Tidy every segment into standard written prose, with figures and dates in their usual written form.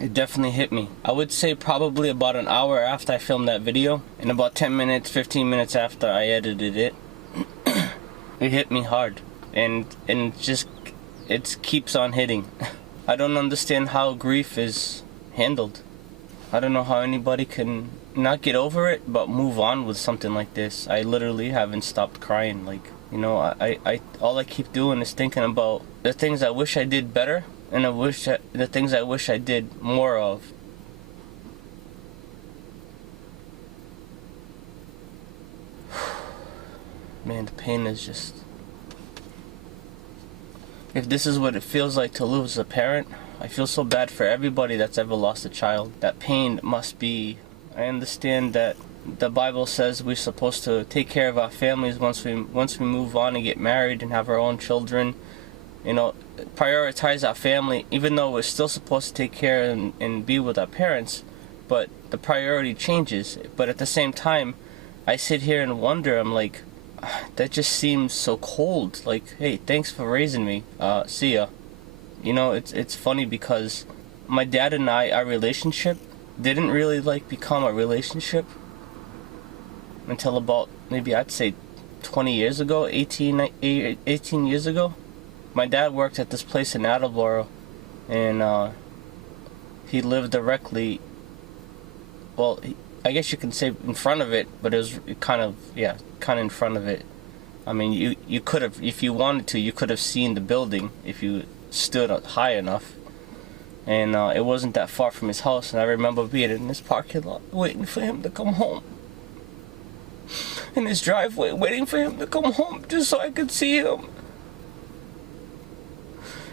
It definitely hit me. I would say probably about an hour after I filmed that video, and about 10 minutes, 15 minutes after I edited it, it hit me hard. And just, it keeps on hitting. I don't understand how grief is handled. I don't know how anybody can not get over it, but move on with something like this. I literally haven't stopped crying. Like, you know, I all I keep doing is thinking about the things I wish I did better, and the things I wish I did more of. Man, the pain is just... If this is what it feels like to lose a parent, I feel so bad for everybody that's ever lost a child. That pain must be... I understand that the Bible says we're supposed to take care of our families once we move on and get married and have our own children. You know, prioritize our family, even though we're still supposed to take care and be with our parents, but the priority changes. But at the same time, I sit here and wonder, I'm like, that just seems so cold. Like, hey, thanks for raising me. See ya. You know, it's funny because my dad and I, our relationship didn't really like become a relationship until about, maybe I'd say 20 years ago, 18 years ago. My dad worked at this place in Attleboro, and he lived directly, well, I guess you can say in front of it, but it was kind of in front of it. I mean, you could have, if you wanted to, you could have seen the building if you stood up high enough. And it wasn't that far from his house, and I remember being in this parking lot waiting for him to come home. In his driveway, waiting for him to come home just so I could see him.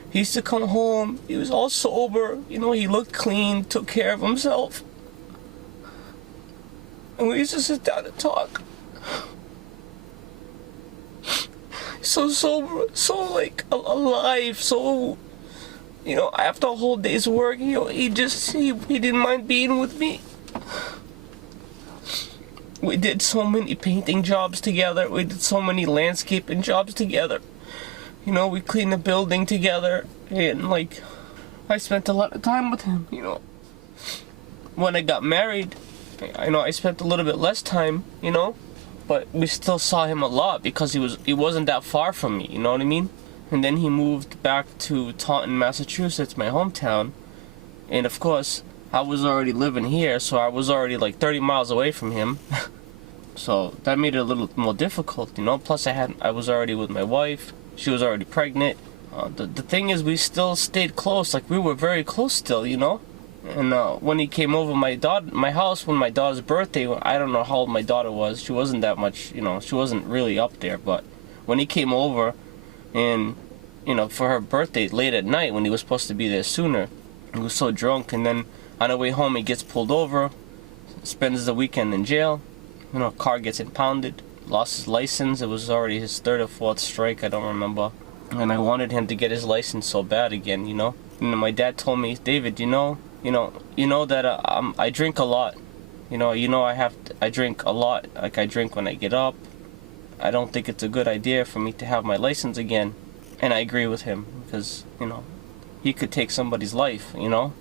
He used to come home, he was all sober, you know, he looked clean, took care of himself. And we used to sit down and talk. So sober, so like alive, so, you know, after a whole day's work, you know, he didn't mind being with me. We did so many painting jobs together, we did so many landscaping jobs together. You know, we cleaned the building together, and like, I spent a lot of time with him, you know. When I got married, I know I spent a little bit less time, you know, but we still saw him a lot because he wasn't that far from me, you know what I mean? And then he moved back to Taunton, Massachusetts, my hometown, and of course, I was already living here, so I was already like 30 miles away from him. So that made it a little more difficult, you know. Plus I was already with my wife. She was already pregnant. The thing is, we still stayed close. Like, we were very close still, you know. And when he came over my house when my daughter's birthday, I don't know how old my daughter was. She wasn't that much, you know, she wasn't really up there. But when he came over, and, you know, for her birthday late at night when he was supposed to be there sooner, he was so drunk. And then on the way home, he gets pulled over, spends the weekend in jail. You know, car gets impounded. Lost his license. It was already his third or fourth strike, I don't remember. And I wanted him to get his license so bad again, you know. And my dad told me, David, you know that I drink a lot. You know I drink a lot. Like, I drink when I get up. I don't think it's a good idea for me to have my license again. And I agree with him because, you know, he could take somebody's life, you know.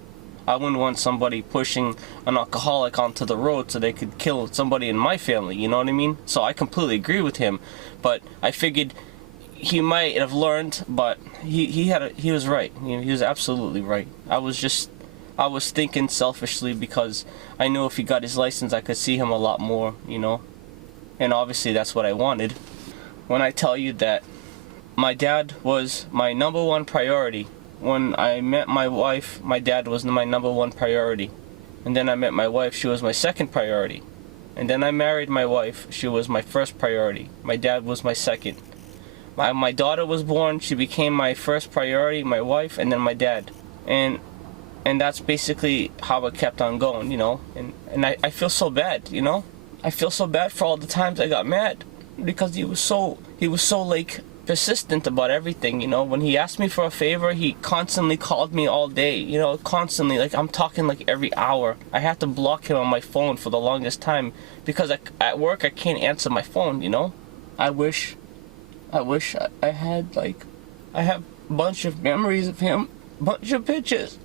I wouldn't want somebody pushing an alcoholic onto the road so they could kill somebody in my family, you know what I mean? So I completely agree with him, but I figured he might have learned, but he was right. You know, he was absolutely right. I was thinking selfishly because I knew if he got his license, I could see him a lot more, you know? And obviously that's what I wanted. When I tell you that my dad was my number one priority. When I met my wife, my dad was my number one priority. And then I met my wife, she was my second priority. And then I married my wife, she was my first priority. My dad was my second. My daughter was born, she became my first priority, my wife, and then my dad. And that's basically how it kept on going, you know. And I feel so bad, you know. I feel so bad for all the times I got mad. Because he was so like persistent about everything, you know. When he asked me for a favor, he constantly called me all day, you know, constantly. Like, I'm talking like every hour. I had to block him on my phone for the longest time because at work I can't answer my phone, you know. I wish I had, like, I have a bunch of memories of him, bunch of pictures.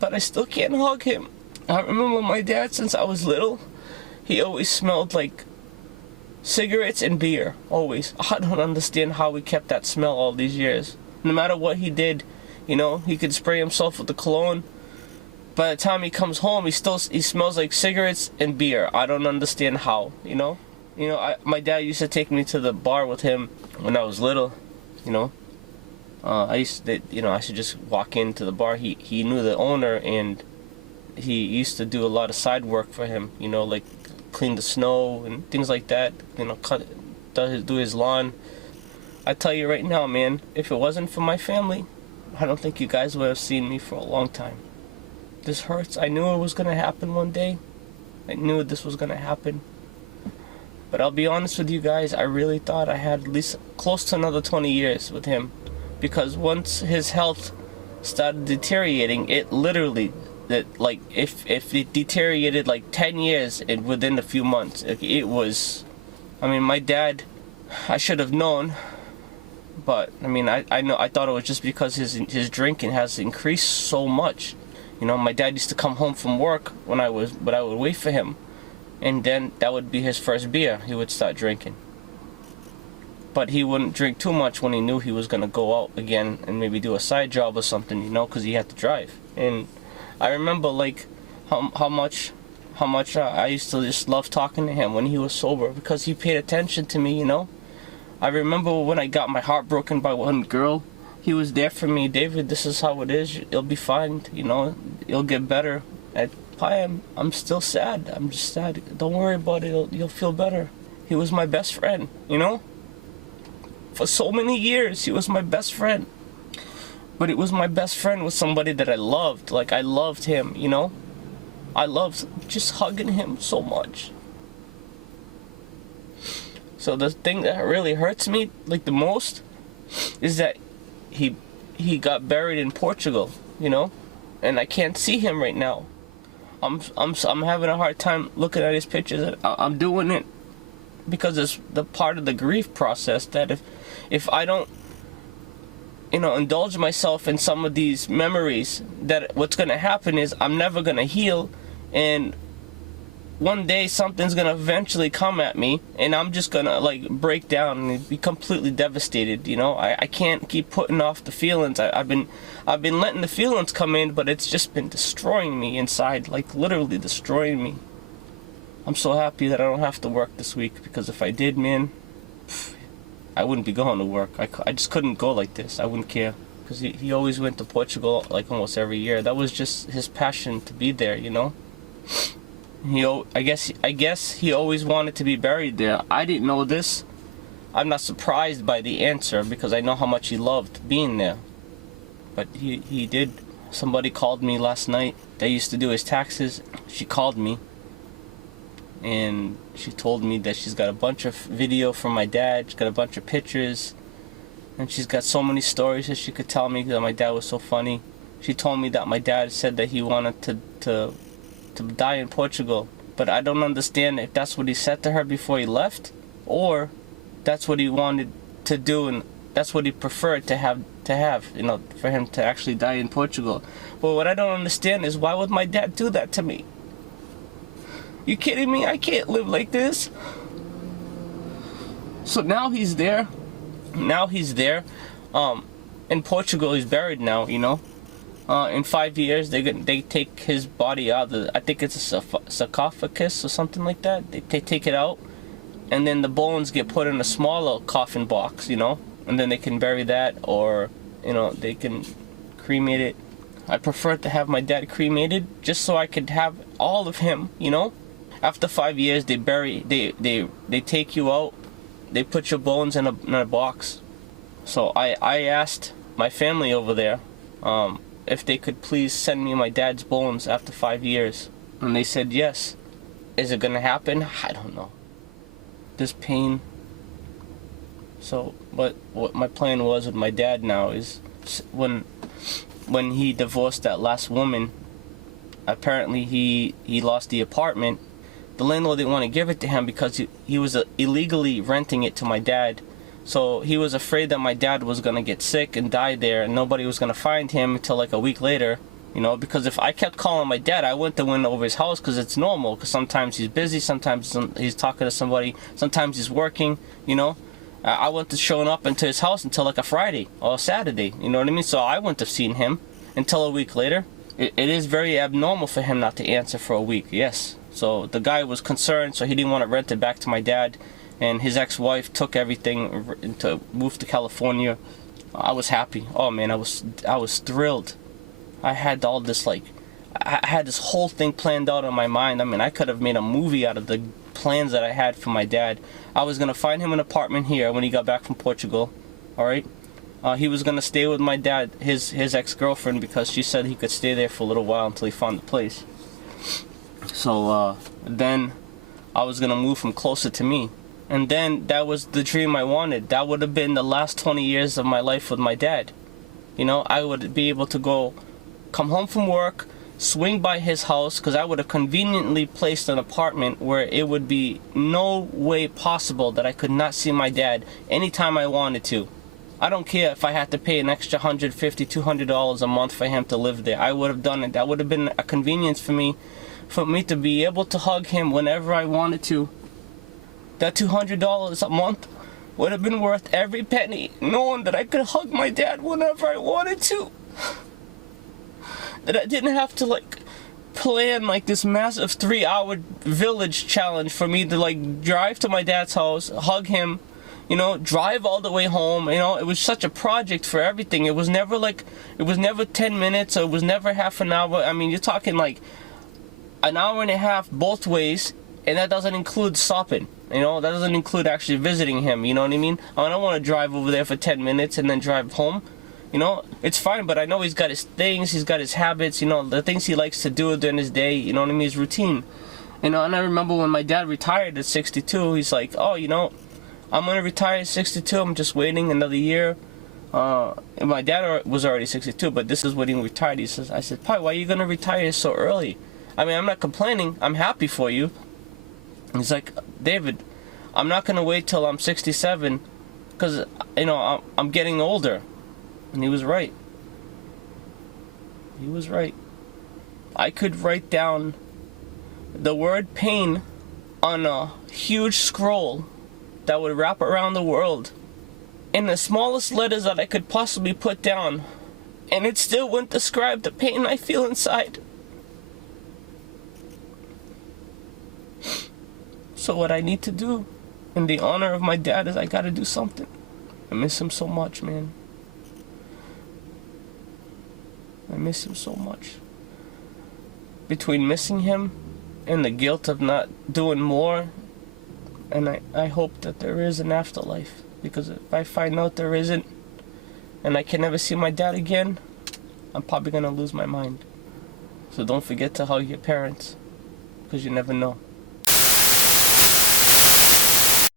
but I still can't hug him. I remember my dad, since I was little, he always smelled like cigarettes and beer, always. I don't understand how he kept that smell all these years. No matter what he did, you know, he could spray himself with the cologne. By the time he comes home, he smells like cigarettes and beer. I don't understand how, you know. My dad used to take me to the bar with him when I was little, you know. I used to just walk into the bar. He knew the owner, and he used to do a lot of side work for him, you know, like clean the snow and things like that, you know, do his lawn. I tell you right now, man, if it wasn't for my family, I don't think you guys would have seen me for a long time. This hurts. I knew it was going to happen one day. I knew this was going to happen. But I'll be honest with you guys, I really thought I had at least close to another 20 years with him. Because once his health started deteriorating, it literally, if it deteriorated like 10 years within a few months, it was, I mean, my dad, I should have known, but I mean, I thought it was just because his drinking has increased so much. You know, my dad used to come home from work but I would wait for him, and then that would be his first beer. He would start drinking. But he wouldn't drink too much when he knew he was going to go out again and maybe do a side job or something, you know, because he had to drive. And I remember, like, how much I used to just love talking to him when he was sober, because he paid attention to me, you know. I remember when I got my heart broken by one girl, he was there for me. David, this is how it is. It'll be fine, you know. It'll get better. I'm still sad. I'm just sad. Don't worry about it. You'll feel better. He was my best friend, you know. For so many years, he was my best friend. But it was my best friend with somebody that I loved. Like, I loved him, you know? I loved just hugging him so much. So the thing that really hurts me, like, the most, is that he got buried in Portugal, you know? And I can't see him right now. I'm having a hard time looking at his pictures. I'm doing it because it's the part of the grief process that if I don't, you know, indulge myself in some of these memories, that what's going to happen is I'm never going to heal, and one day something's going to eventually come at me, and I'm just going to, like, break down and be completely devastated, you know. I can't keep putting off the feelings. I've been letting the feelings come in, but it's just been destroying me inside, like, literally destroying me. I'm so happy that I don't have to work this week, because if I did, man, I wouldn't be going to work. I just couldn't go like this. I wouldn't care, because he always went to Portugal like almost every year. That was just his passion to be there, you know. I guess he always wanted to be buried there. I didn't know this. I'm not surprised by the answer, because I know how much he loved being there. But he did. Somebody called me last night. They used to do his taxes. She called me, and she told me that she's got a bunch of video from my dad. She's got a bunch of pictures, and she's got so many stories that she could tell me that my dad was so funny. She told me that my dad said that he wanted to die in Portugal, but I don't understand if that's what he said to her before he left, or that's what he wanted to do, and that's what he preferred to have, you know, for him to actually die in Portugal. But what I don't understand is, why would my dad do that to me? You kidding me? I can't live like this. So now he's there. In Portugal, he's buried now, you know. In 5 years, they take his body out. I think it's a sarcophagus or something like that. They take it out, and then the bones get put in a smaller coffin box, you know. And then they can bury that, or, you know, they can cremate it. I prefer to have my dad cremated, just so I could have all of him, you know. After 5 years, they take you out, they put your bones in a box. So I asked my family over there if they could please send me my dad's bones after 5 years, and they said yes. Is it gonna happen? I don't know. This pain. So, but what my plan was with my dad now is, when he divorced that last woman, apparently he lost the apartment. The landlord didn't want to give it to him because he was illegally renting it to my dad. So he was afraid that my dad was going to get sick and die there, and nobody was going to find him until like a week later. You know, because if I kept calling my dad, I went over his house because it's normal. Because sometimes he's busy, sometimes he's talking to somebody, sometimes he's working, you know. I wouldn't have shown up into his house until like a Friday or a Saturday, you know what I mean? So I wouldn't have seen him until a week later. It is very abnormal for him not to answer for a week, yes. So the guy was concerned, so he didn't want to rent it back to my dad. And his ex-wife took everything to move to California. I was happy. Oh man, I was thrilled. I had all this I had this whole thing planned out in my mind. I mean, I could have made a movie out of the plans that I had for my dad. I was gonna find him an apartment here when he got back from Portugal. All right. He was gonna stay with my dad, his ex-girlfriend, because she said he could stay there for a little while until he found the place. So then I was gonna move him closer to me. And then that was the dream I wanted. That would have been the last 20 years of my life with my dad. You know, I would be able to come home from work, swing by his house, because I would have conveniently placed an apartment where it would be no way possible that I could not see my dad anytime I wanted to. I don't care if I had to pay an extra $150, $200 a month for him to live there. I would have done it. That would have been a convenience for me to be able to hug him whenever I wanted to. That $200 a month would have been worth every penny, knowing that I could hug my dad whenever I wanted to. That I didn't have to plan this massive 3-hour village challenge for me to drive to my dad's house, hug him, you know, drive all the way home. You know, it was such a project for everything. It was never 10 minutes, or it was never half an hour. I mean, you're talking an hour and a half both ways, and that doesn't include stopping. You know, that doesn't include actually visiting him, you know what I mean? I don't want to drive over there for 10 minutes and then drive home. You know, it's fine, but I know he's got his things, he's got his habits, you know, the things he likes to do during his day, you know what I mean, his routine. You know, and I remember when my dad retired at 62, he's like, oh, you know, I'm going to retire at 62, I'm just waiting another year. And my dad was already 62, but this is when he retired. He says, I said, Pi, why are you going to retire so early? I mean, I'm not complaining, I'm happy for you. He's like, David, I'm not going to wait till I'm 67 because, you know, I'm getting older. And he was right. He was right. I could write down the word pain on a huge scroll that would wrap around the world in the smallest letters that I could possibly put down, and it still wouldn't describe the pain I feel inside. So what I need to do in the honor of my dad is I gotta do something. I miss him so much, man. I miss him so much. Between missing him and the guilt of not doing more, and I hope that there is an afterlife, because if I find out there isn't and I can never see my dad again, I'm probably gonna lose my mind. So don't forget to hug your parents, because you never know.